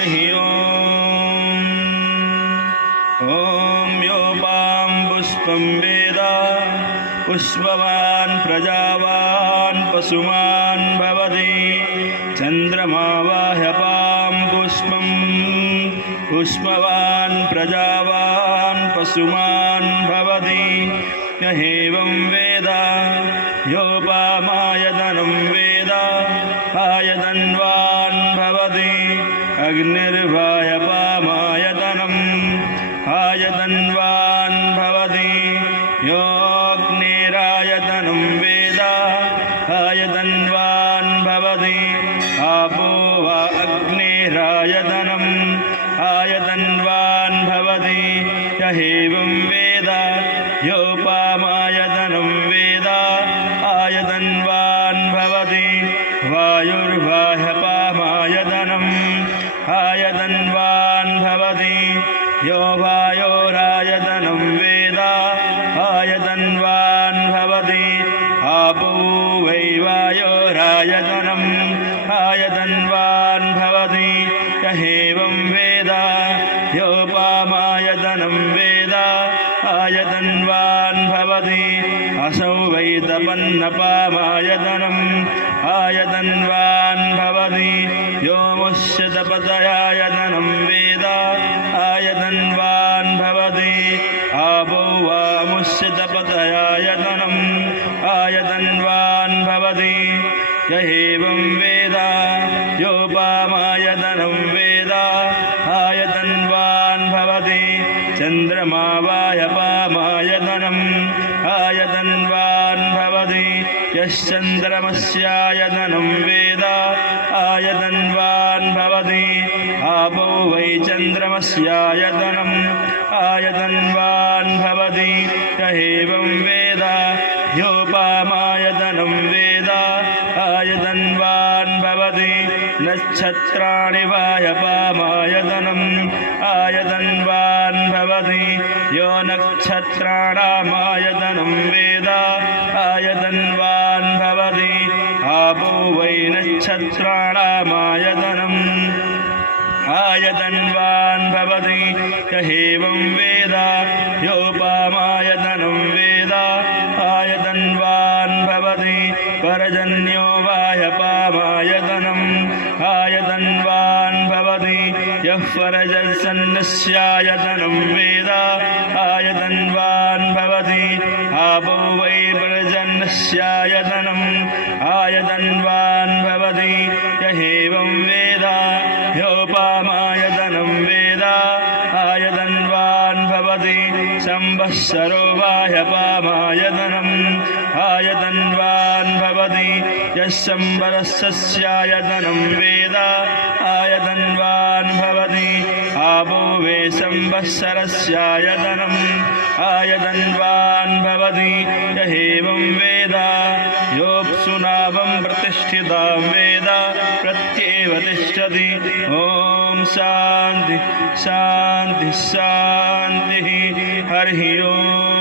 हरिः ॐ योपां पुष्पं वेद पुष्पवान् प्रजावान् पशुमान् भवति चन्द्रमा वाह्यपां पुष्पं पुष्पवान् प्रजावान् पशुमान् भवति यहेवं वेद योपामायतनं वेद आयतन्वान् भवति अग्निर्वायपामायतनम् आयतन्वान् भवति योऽग्निरायतनं वेद आयतन्वान् भवति आपो वा अग्निरायतनम् आयतन्वान् भवति यहेवं वेद योपामायतनं वेद आयतन्वान् भवति वायुर्वाह्यपामायतनम् आयतन्वान् भवति यो वायोरायतनं वेद आयतन्वान् भवति आपो वै वायोरायतनम् आयतन्वान् भवति यहेवं वेद योपामायतनं वेद आयतन्वान् भवति असौ वै तपन्नपामायतनम् आयतन्वान् भवति यो मुष्यतपतयायतनं वेद आयतन्वान् भवति आपो वा मुष्यतपतयायतनम् आयतन्वान् भवति यहेवं वेद योपामायतनं वेद आयतन्वान् भवति चन्द्रमा वाह्यपामायतनम् आयतन्वान् भवति यश्चन्द्रमस्यायतनं वेद आयतन्वान् भवति आपो वै चन्द्रमस्यायतनम् आयतन्वान् भवति यहेवं वेद योपामायतनं वेद आयतन्वान् भवति नक्षत्राणि वाह्यपामायतनम् आयतन्वान् भवति यो नक्षत्राणामायतनं वेद आयतन्वान् भवति आपो वै नक्षत्राणामायतनम् आयतन्वान् भवति यहेवं वेद योपामायतनं वेद आयतन्वान् भवति पर्जन्यो वाह्यपामायतनम् आयतन्वान् भवति यः पर्जन्यस्यायतनं वेद आयतन्वान् भवति आपो वै पर्जन्यस्यायतनम् आयतन्वान् भवति यहेवं वेद योपामायतनं वेद आयतन्वान् भवति संवत्सरो वाह्यपामायतनम् आयतन्वान् भवति यः संवत्सरस्यायतनं वेद आयतन्वान् भवति आपो वै संवत्सरस्यायतनम् आयतन्वान् भवति यहेवं वेद योऽप्सुनावं प्रतिष्ठितां वेद प्रत्येव तिष्ठति ॐ शान्ति शान्ति शान्तिः हरिः ॐ।